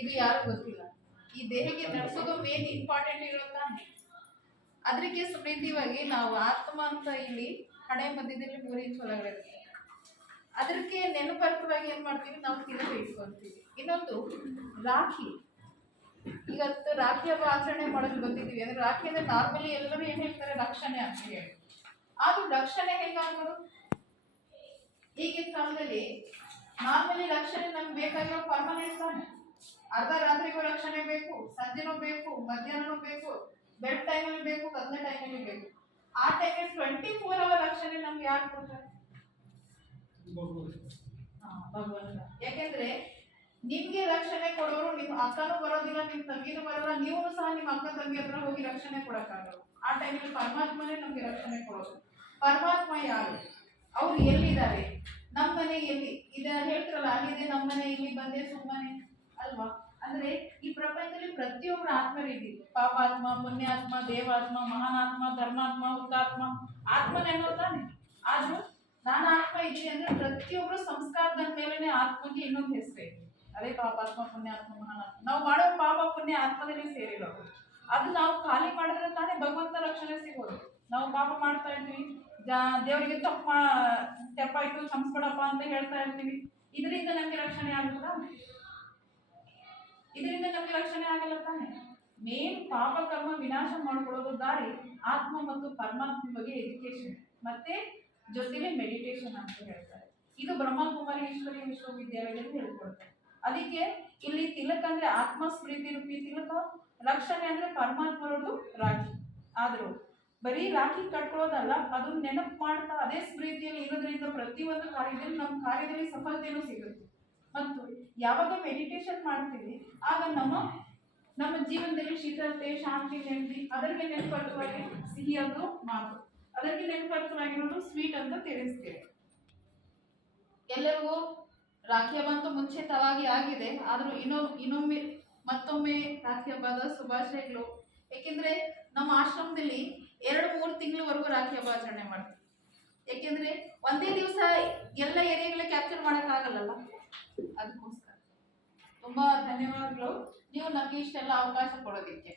ಇದು ಯಾರು ಗೊತ್ತಿಲ್ಲ. ಈ ದೇಹಕ್ಕೆ ನಡೆಸೋದು ಮೇನ್ ಇಂಪಾರ್ಟೆಂಟ್ ಇರುತ್ತಾ. ಅದಕ್ಕೆ ಸ್ಮೃತಿವಾಗಿ ನಾವು ಆತ್ಮ ಅಂತ ಇಲ್ಲಿ ಹಣೆ ಮಧ್ಯದಲ್ಲಿ 3 ಇಂಚ್ ಒಳಗಡೆ ಇರುತ್ತೆ. ಅದಕ್ಕೆ ನೆನಪರ್ಥವಾಗಿ ಏನ್ ಮಾಡ್ತೀವಿ ನಾವು ತಿಲಕ ಇಟ್ಕೊಳ್ತೀವಿ. ಇನ್ನೊಂದು ರಾಖಿ. ಇವತ್ತು ರಾಖಿ ಹಬ್ಬ ಆಚರಣೆ ಮಾಡೋದು ಗೊತ್ತಿದ್ದೀವಿ. ಅಂದ್ರೆ ರಾಖಿ ಅಂದ್ರೆ ನಾರ್ಮಲಿ ಎಲ್ಲರೂ ಏನ್ ಹೇಳ್ತಾರೆ ರಕ್ಷಣೆ ಅಂತ ಹೇಳಿ. ಆದ್ರೂ ರಕ್ಷಣೆ ಹೇಗಾಗೋದು? ಈಗಿನ ಕಾಲದಲ್ಲಿ ನಾರ್ಮಲಿ ರಕ್ಷಣೆ ನಮ್ಗೆ ಬೇಕಾಗಿರೋ ಪರ್ಮನೆಂಟ್ ತಾನೆ. ಅರ್ಧ ರಾತ್ರಿಗೂ ರಕ್ಷಣೆ ಬೇಕು, ಸಂಜೆನೂ ಬೇಕು, ಮಧ್ಯಾಹ್ನನೂ ಬೇಕು, ಬೆಡ್ ಟೈಮಲ್ಲಿ ಬೇಕು, ಕತ್ಲೆ ಟೈಮಲ್ಲಿ ಬೇಕು. ಆ ಟೈಮಲ್ಲಿ 24 ಅವರ್ ರಕ್ಷಣೆ ನಮ್ಗೆ ಯಾರು ಕೊಡ್ತಾರೆ? ಭಗವಂತ. ಯಾಕೆಂದ್ರೆ ನಿಮ್ಗೆ ರಕ್ಷಣೆ ಕೊಡೋರು ನಿಮ್ ಅಕ್ಕನೂ ಬರೋದಿಲ್ಲ, ನಿಮ್ ತಂಗಿನೂ ಬರೋಲ್ಲ, ನೀವು ಸಹ ನಿಮ್ಮ ಅಕ್ಕ ತಂಗಿ ಹತ್ರ ಹೋಗಿ ರಕ್ಷಣೆ ಕೊಡಕ್ಕಾಗಲ್ಲ. ಆ ಟೈಮಲ್ಲಿ ಪರಮಾತ್ಮನೇ ನಮ್ಗೆ ರಕ್ಷಣೆ ಕೊಡೋದು. ಪರಮಾತ್ಮ ಯಾರು? ಅವ್ರು ಎಲ್ಲಿದ್ದಾರೆ? ನಮ್ಮ ಮನೆ ಎಲ್ಲಿ ಇದ ಹೇಳ್ತಾರಲ್ಲ, ಅಲ್ಲಿದೆ ನಮ್ಮ ಮನೆ, ಇಲ್ಲಿ ಬಂದೆ ಸುಮ್ಮನೆ ಅಲ್ವಾ? ಅಂದ್ರೆ ಈ ಪ್ರಪಂಚದಲ್ಲಿ ಪ್ರತಿಯೊಬ್ಬರ ಆತ್ಮರಿದೆ. ಪಾಪಾತ್ಮ, ಪುಣ್ಯಾತ್ಮ, ದೇವಾತ್ಮ, ಮಹಾನಾತ್ಮ, ಧರ್ಮಾತ್ಮ, ಹುತಾತ್ಮ, ಆತ್ಮನೆನ್ನೋ ತಾನೆ. ಆದ್ರೂ ನಾನು ಆತ್ಮ ಇದ್ದೀನಿ ಅಂದ್ರೆ ಪ್ರತಿಯೊಬ್ಬರು ಸಂಸ್ಕಾರದ ಮೇಲೆನೆ ಆತ್ಮಗೆ ಇನ್ನೊಂದು ಹೆಸರೇ. ಅದೇ ಪಾಪಾತ್ಮ, ಪುಣ್ಯಾತ್ಮ, ಮಹಾನಾತ್ಮ. ನಾವು ಮಾಡೋ ಪಾಪ ಪುಣ್ಯ ಆತ್ಮದಲ್ಲಿ ಸೇರಿರೋದು. ಅದು ನಾವು ಖಾಲಿ ಮಾಡಿದ್ರೆ ತಾನೇ ಭಗವಂತ ರಕ್ಷಣೆ ಸಿಗೋದು. ನಾವು ಪಾಪ ಮಾಡ್ತಾ ಇರ್ತೀವಿ, ದೇವರಿಗೆ ತೆಪ್ಪಾಯ್ತು ಕ್ಷಮಿಸ್ಕೊಡಪ್ಪ ಅಂತ ಹೇಳ್ತಾ ಇರ್ತೀವಿ. ಇದರಿಂದ ನಮ್ಗೆ ರಕ್ಷಣೆ ಆಗುತ್ತಾ? ಇದರಿಂದ ನಮ್ಗೆ ರಕ್ಷಣೆ ಆಗಲ್ಲ ತಾನೆ. ಮೇನ್ ಪಾಪ ಕರ್ಮ ವಿನಾಶ ಮಾಡ್ಕೊಳ್ಳೋದು ದಾರಿ ಆತ್ಮ ಮತ್ತು ಪರಮಾತ್ಮ ಬಗ್ಗೆ ಎಜುಕೇಶನ್ ಮತ್ತೆ ಜೊತೆಗೆ ಮೆಡಿಟೇಷನ್ ಅಂತ ಹೇಳ್ತಾರೆ. ಇದು ಬ್ರಹ್ಮಕುಮಾರಿ ಈಶ್ವರೀಯ ವಿಶ್ವವಿದ್ಯಾಲಯದಲ್ಲಿ ಹೇಳ್ಕೊಡ್ತಾರೆ. ಅದಕ್ಕೆ ಇಲ್ಲಿ ತಿಲಕ ಅಂದ್ರೆ ಆತ್ಮ ಸ್ಮೃತಿ ರೂಪಿ ತಿಲಕ, ರಕ್ಷಣೆ ಅಂದ್ರೆ ಪರಮಾತ್ಮರದು ರಾಖಿ. ಆದ್ರೂ ಬರೀ ರಾಖಿ ಕಟ್ಕೊಳ್ಳೋದಲ್ಲ, ಅದನ್ನ ನೆನಪು ಮಾಡ್ತಾ ಅದೇ ಸ್ಮೃತಿಯಲ್ಲಿ ಇರೋದ್ರಿಂದ ಪ್ರತಿಯೊಂದು ಕಾರ್ಯದಲ್ಲಿ ನಮ್ಮ ಕಾರ್ಯದಲ್ಲಿ ಸಫಲತೆಯೂ ಸಿಗುತ್ತೆ. ಮತ್ತು ಯಾವಾಗ ಮೆಡಿಟೇಷನ್ ಮಾಡ್ತೀವಿ ಆಗ ನಮ್ಮ ಜೀವನದಲ್ಲಿ ಶೀತಲತೆ, ಶಾಂತಿ, ನೆಮ್ಮದಿ. ಅದಕ್ಕೆ ನೆನಪರ್ಥವಾಗಿ ಸಿಹಿಯಾದ ಮಾತು, ಅದಕ್ಕೆ ನೆನಪರ್ಥವಾಗಿರೋದು ಸ್ವೀಟ್ ಅಂತ ತಿಳಿಸ್ತೇವೆ. ಎಲ್ಲರಿಗೂ ರಾಖಿ ಹಬ್ಬ ಅಂತೂ ಮುಂಚಿತವಾಗಿ ಆಗಿದೆ. ಆದ್ರೂ ಮತ್ತೊಮ್ಮೆ ರಾಖಿ ಹಬ್ಬದ ಶುಭಾಶಯಗಳು. ಏಕೆಂದ್ರೆ ನಮ್ಮ ಆಶ್ರಮದಲ್ಲಿ 2-3 ತಿಂಗಳವರೆಗೂ ರಾಖಿ ಹಬ್ಬ ಆಚರಣೆ ಮಾಡ್ತೀವಿ. ಯಾಕೆಂದ್ರೆ ಒಂದೇ ದಿವಸ ಎಲ್ಲ ಏರಿಯಾಗಳ ಕ್ಯಾಪ್ಚರ್ ಮಾಡಕ್ಕಾಗಲ್ಲ. ಅದಕ್ಕೋಸ್ಕರ ತುಂಬಾ ಧನ್ಯವಾದಗಳು ನೀವು ನಮ್ಗೆ ಇಷ್ಟೆಲ್ಲ ಅವಕಾಶ ಕೊಡೋದಕ್ಕೆ.